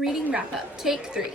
Reading wrap up, take 3.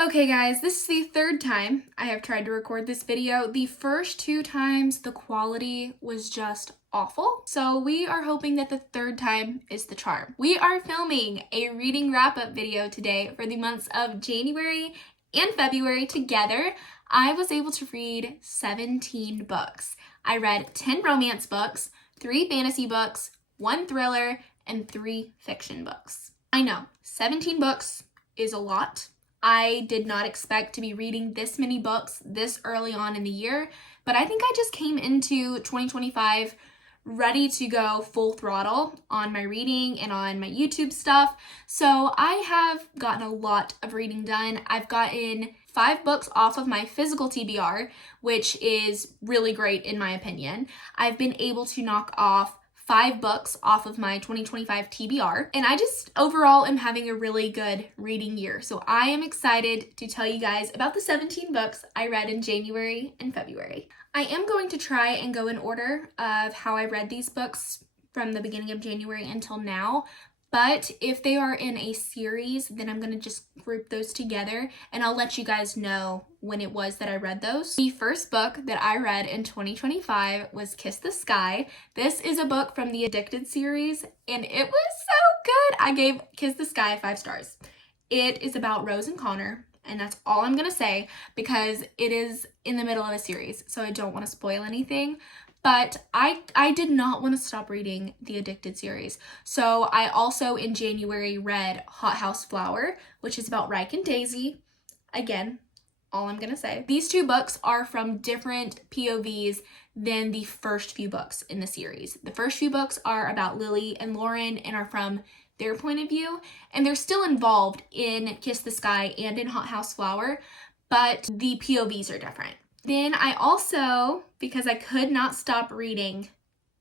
Okay guys, this is the third time I have tried to record this video. The first 2 times the quality was just awful. So we are hoping that the third time is the charm. We are filming a reading wrap up video today for the months of January and February together. I was able to read 17 books. I read 10 romance books, 3 fantasy books, 1 thriller, and 3 fiction books. I know, 17 books is a lot. I did not expect to be reading this many books this early on in the year, but I think I just came into 2025 ready to go full throttle on my reading and on my YouTube stuff. So I have gotten a lot of reading done. I've gotten 5 books off of my physical TBR, which is really great in my opinion. I've been able to knock off 5 books off of my 2025 TBR, and I just overall am having a really good reading year. So I am excited to tell you guys about the 17 books I read in January and February. I am going to try and go in order of how I read these books from the beginning of January until now, but if they are in a series, then I'm going to just group those together and I'll let you guys know when it was that I read those. The first book that I read in 2025 was Kiss the Sky. This is a book from the Addicted series and it was so good. I gave Kiss the Sky 5 stars. It is about Rose and Connor, and that's all I'm going to say because it is in the middle of a series, so I don't want to spoil anything. But I did not want to stop reading the Addicted series. So I also in January read Hot House Flower, which is about Reich and Daisy. Again, all I'm going to say. These 2 books are from different POVs than the first few books in the series. The first few books are about Lily and Lauren and are from their point of view. And they're still involved in Kiss the Sky and in Hot House Flower, but the POVs are different. Then I also, because I could not stop reading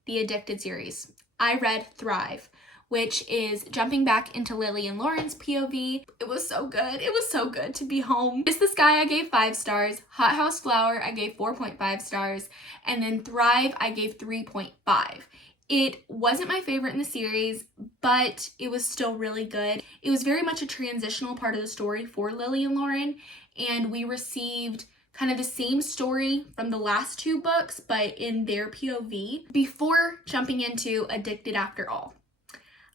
the Addicted series, I read Thrive, which is jumping back into Lily and Lauren's POV. It was so good. It was so good to be home. Kiss the Sky I gave 5 stars. Hot House Flower I gave 4.5 stars. And then Thrive I gave 3.5. It wasn't my favorite in the series, but it was still really good. It was very much a transitional part of the story for Lily and Lauren, and we received kind of the same story from the last 2 books, but in their POV, before jumping into Addicted After All.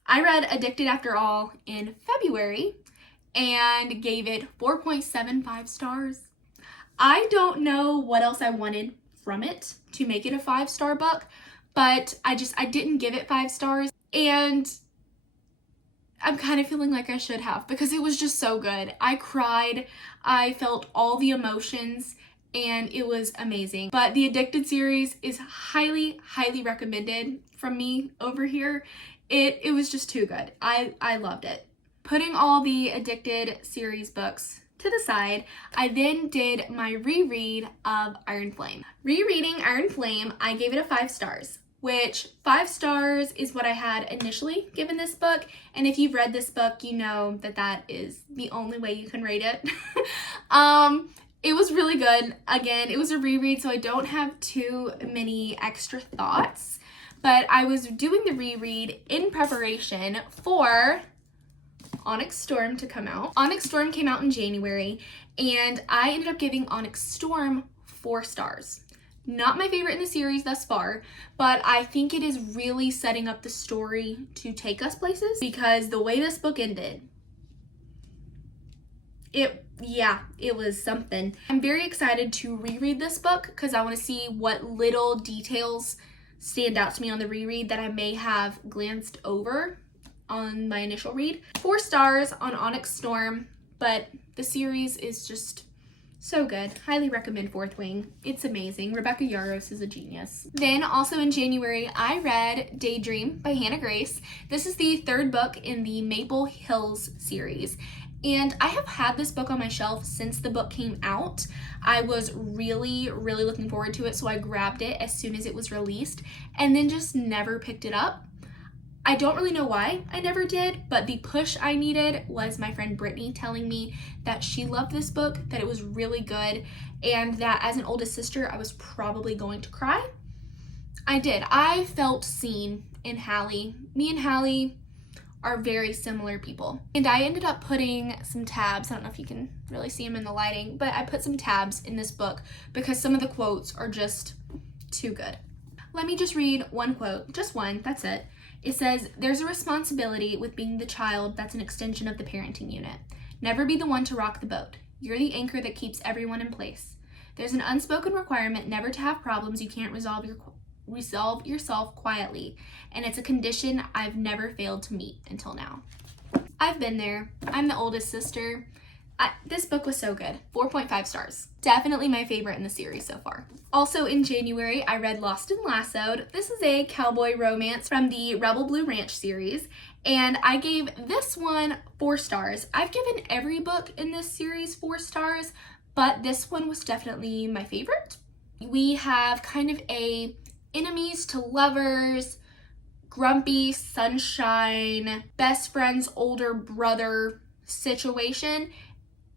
I read Addicted After All in February and gave it 4.75 stars. I don't know what else I wanted from it to make it a 5-star book, but I didn't give it 5 stars, and I'm kind of feeling like I should have because it was just so good. I cried, I felt all the emotions, and it was amazing. But the Addicted series is highly, highly recommended from me over here. It was just too good. I loved it. Putting all the Addicted series books to the side, I then did my reread of Iron Flame. Rereading Iron Flame, I gave it a 5 stars. Which 5 stars is what I had initially given this book. And if you've read this book, you know that that is the only way you can rate it. It was really good. Again, it was a reread, so I don't have too many extra thoughts. But I was doing the reread in preparation for Onyx Storm to come out. Onyx Storm came out in January, and I ended up giving Onyx Storm 4 stars. Not my favorite in the series thus far, but I think it is really setting up the story to take us places because the way this book ended, it was something. I'm very excited to reread this book because I want to see what little details stand out to me on the reread that I may have glanced over on my initial read. 4 stars on Onyx Storm, but the series is just so good. Highly recommend Fourth Wing. It's amazing. Rebecca Yarros is a genius. Then also in January, I read Daydream by Hannah Grace. This is the 3rd book in the Maple Hills series. And I have had this book on my shelf since the book came out. I was really, really looking forward to it, so I grabbed it as soon as it was released and then just never picked it up. I don't really know why I never did, but the push I needed was my friend Brittany telling me that she loved this book, that it was really good, and that as an oldest sister, I was probably going to cry. I did. I felt seen in Hallie. Me and Hallie are very similar people. And I ended up putting some tabs, I don't know if you can really see them in the lighting, but I put some tabs in this book because some of the quotes are just too good. Let me just read one quote, just one, that's it. It says, "There's a responsibility with being the child that's an extension of the parenting unit. Never be the one to rock the boat. You're the anchor that keeps everyone in place. There's an unspoken requirement never to have problems you can't resolve yourself quietly, and it's a condition I've never failed to meet until now." I've been there. I'm the oldest sister. This book was so good. 4.5 stars. Definitely my favorite in the series so far. Also in January, I read Lost and Lassoed. This is a cowboy romance from the Rebel Blue Ranch series, and I gave this one 4 stars. I've given every book in this series 4 stars, but this one was definitely my favorite. We have kind of a enemies to lovers, grumpy sunshine, best friend's older brother situation,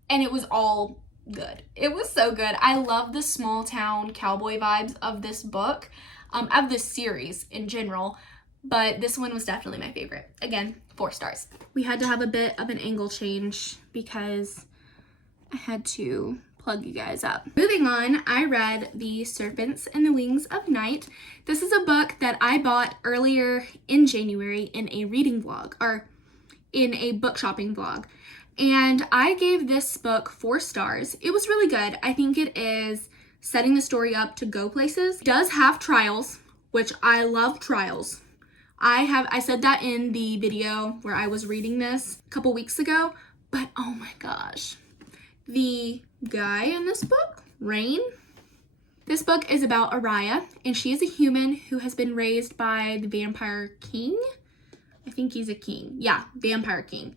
and it was all good. It was so good. I love the small town cowboy vibes of this book, of this series in general, but this one was definitely my favorite. Again, 4 stars. We had to have a bit of an angle change because I had to plug you guys up. Moving on, I read The Serpents and the Wings of Night. This is a book that I bought earlier in January in a reading vlog, or in a book shopping vlog. And I gave this book 4 stars. It was really good. I think it is setting the story up to go places. It does have trials, which I love trials. I said that in the video where I was reading this a couple weeks ago, but oh my gosh. The guy in this book, Rain. This book is about Araya, and she is a human who has been raised by the Vampire King. I think he's a king. Yeah, Vampire King.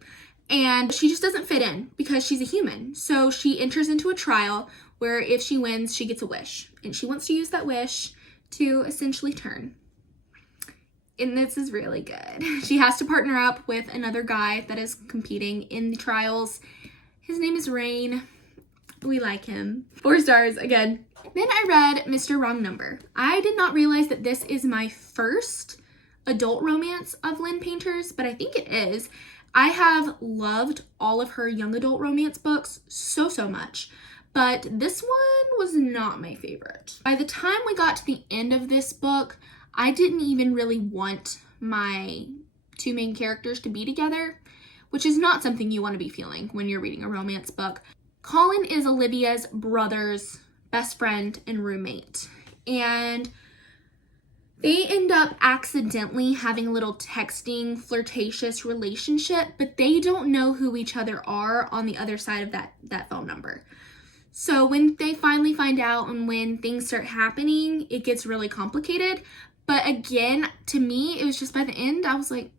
And she just doesn't fit in because she's a human. So she enters into a trial where if she wins, she gets a wish. And she wants to use that wish to essentially turn. And this is really good. She has to partner up with another guy that is competing in the trials. His name is Rain. We like him. 4 stars again. Then I read Mr. Wrong Number. I did not realize that this is my first adult romance of Lynn Painter's, but I think it is. I have loved all of her young adult romance books so much, but this one was not my favorite. By the time we got to the end of this book, I didn't even really want my 2 main characters to be together, which is not something you want to be feeling when you're reading a romance book. Colin is Olivia's brother's best friend and roommate, and they end up accidentally having a little texting, flirtatious relationship, but they don't know who each other are on the other side of that phone number. So when they finally find out and when things start happening, it gets really complicated. But again, to me, it was just by the end, I was like,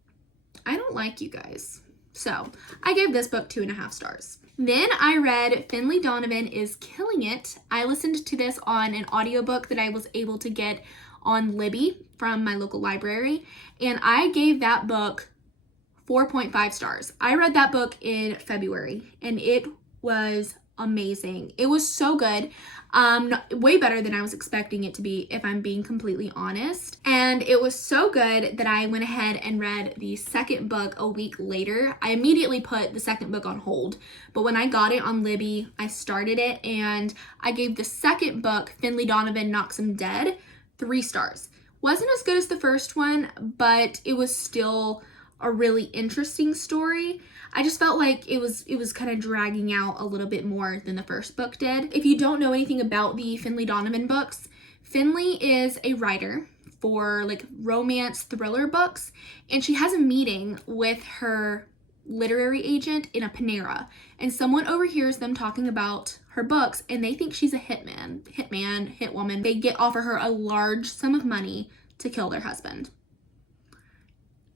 I don't like you guys. So I gave this book 2.5 stars. Then I read Finley Donovan is Killing It. I listened to this on an audiobook that I was able to get on Libby from my local library, and I gave that book 4.5 stars. I read that book in February, and it was amazing. It was so good. Way better than I was expecting it to be, if I'm being completely honest. And it was so good that I went ahead and read the second book a week later. I immediately put the second book on hold, but when I got it on Libby, I started it, and I gave the second book, Finley Donovan Knocks 'Em Dead, 3 stars. Wasn't as good as the first one, but it was still a really interesting story. I just felt like it was kind of dragging out a little bit more than the first book did. If you don't know anything about the Finley Donovan books, Finley is a writer for like romance thriller books, and she has a meeting with her literary agent in a Panera, and someone overhears them talking about her books, and they think she's a hitwoman. They offer her a large sum of money to kill their husband.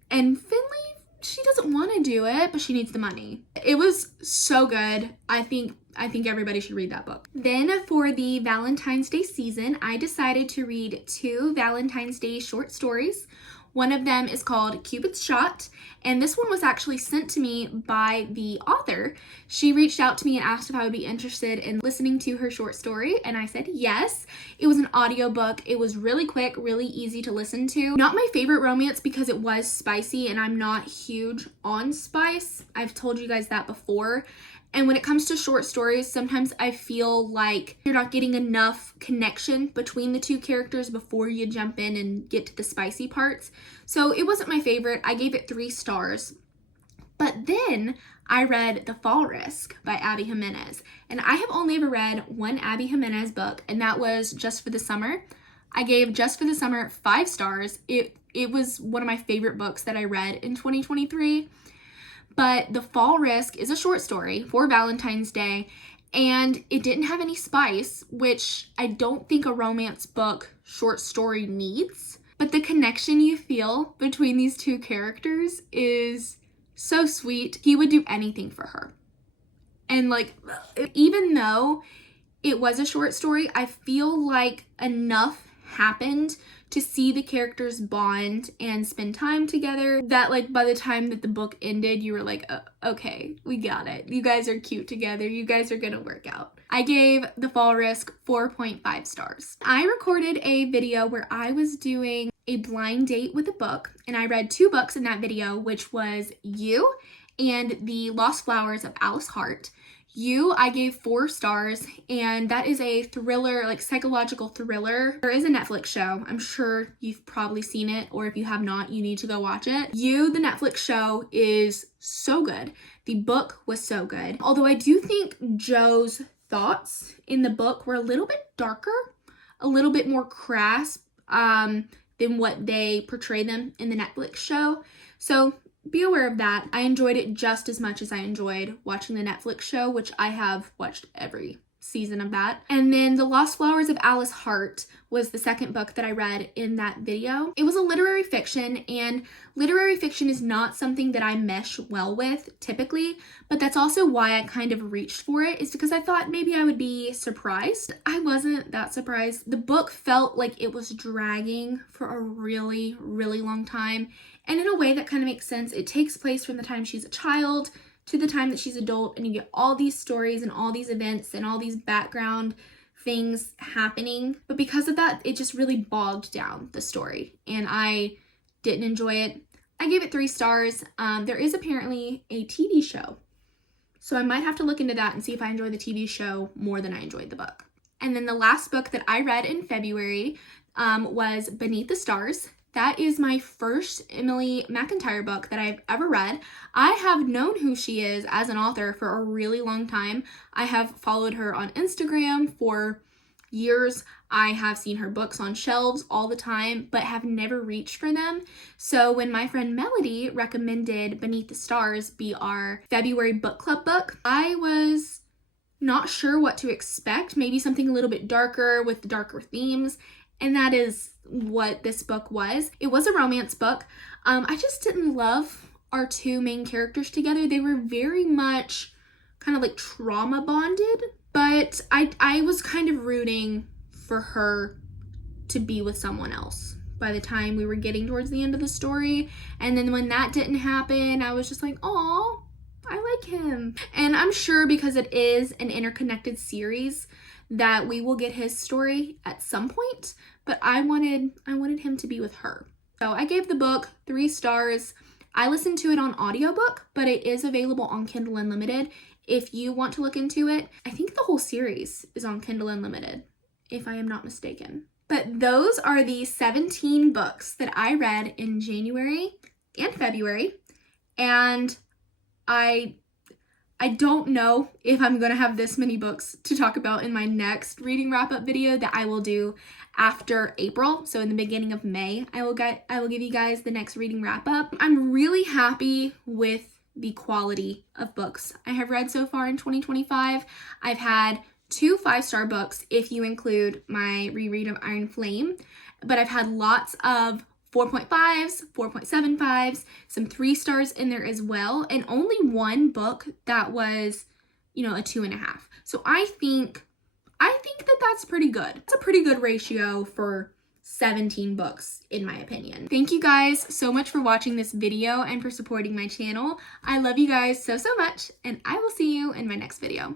And Finley, she doesn't want to do it, but she needs the money. It was so good. I think everybody should read that book. Then for the Valentine's Day season, I decided to read 2 Valentine's Day short stories. One of them is called Cupid's Shot, and this one was actually sent to me by the author. She reached out to me and asked if I would be interested in listening to her short story, and I said yes. It was an audiobook. It was really quick, really easy to listen to. Not my favorite romance because it was spicy, and I'm not huge on spice. I've told you guys that before. And when it comes to short stories, sometimes I feel like you're not getting enough connection between the two characters before you jump in and get to the spicy parts. So it wasn't my favorite. I gave it 3 stars. But then I read The Fall Risk by Abby Jimenez. And I have only ever read one Abby Jimenez book, and that was Just for the Summer. I gave Just for the Summer 5 stars. It was one of my favorite books that I read in 2023. But The Fall Risk is a short story for Valentine's Day, and it didn't have any spice, which I don't think a romance book short story needs. But the connection you feel between these two characters is so sweet. He would do anything for her. And like, even though it was a short story, I feel like enough happened to see the characters bond and spend time together that like by the time that the book ended, you were like, okay, we got it. You guys are cute together. You guys are gonna work out. I gave The Fall Risk 4.5 stars. I recorded a video where I was doing a blind date with a book, and I read 2 books in that video, which was You and The Lost Flowers of Alice Hart. You, I gave 4 stars, and that is a thriller, like psychological thriller. There is a Netflix show. I'm sure you've probably seen it, or if you have not, you need to go watch it. You, the Netflix show, is so good. The book was so good. Although I do think Joe's thoughts in the book were a little bit darker, a little bit more crass than what they portray them in the Netflix show. So be aware of that. I enjoyed it just as much as I enjoyed watching the Netflix show, which I have watched every season of that. And then The Lost Flowers of Alice Hart was the second book that I read in that video. It was a literary fiction, and literary fiction is not something that I mesh well with typically, but that's also why I kind of reached for it, is because I thought maybe I would be surprised. I wasn't that surprised. The book felt like it was dragging for a really, really long time. And in a way that kind of makes sense. It takes place from the time she's a child to the time that she's adult, and you get all these stories and all these events and all these background things happening. But because of that, it just really bogged down the story, and I didn't enjoy it. I gave it 3 stars. There is apparently a TV show, so I might have to look into that and see if I enjoy the TV show more than I enjoyed the book. And then the last book that I read in February was Beneath the Stars. That is my first Emily McIntyre book that I've ever read. I have known who she is as an author for a really long time. I have followed her on Instagram for years. I have seen her books on shelves all the time, but have never reached for them. So when my friend Melody recommended Beneath the Stars be our February book club book, I was not sure what to expect. Maybe something a little bit darker with darker themes. And that is what this book was. It was a romance book. I just didn't love our 2 main characters together. They were very much kind of like trauma bonded, but I was kind of rooting for her to be with someone else by the time we were getting towards the end of the story. And then when that didn't happen, I was just like, aw, I like him. And I'm sure because it is an interconnected series that we will get his story at some point, but I wanted him to be with her. So I gave the book 3 stars. I listened to it on audiobook, but it is available on Kindle Unlimited if you want to look into it. I think the whole series is on Kindle Unlimited, if I am not mistaken. But those are the 17 books that I read in January and February, and I don't know if I'm going to have this many books to talk about in my next reading wrap-up video that I will do after April. So in the beginning of May, I will give you guys the next reading wrap-up. I'm really happy with the quality of books I have read so far in 2025. I've had 2 5-star books if you include my reread of Iron Flame, but I've had lots of 4.5s, 4.75s, some 3 stars in there as well, and only one book that was, a 2.5. So I think that that's pretty good. It's a pretty good ratio for 17 books, in my opinion. Thank you guys so much for watching this video and for supporting my channel. I love you guys so, so much, and I will see you in my next video.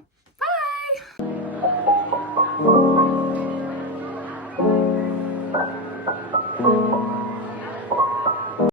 Bye!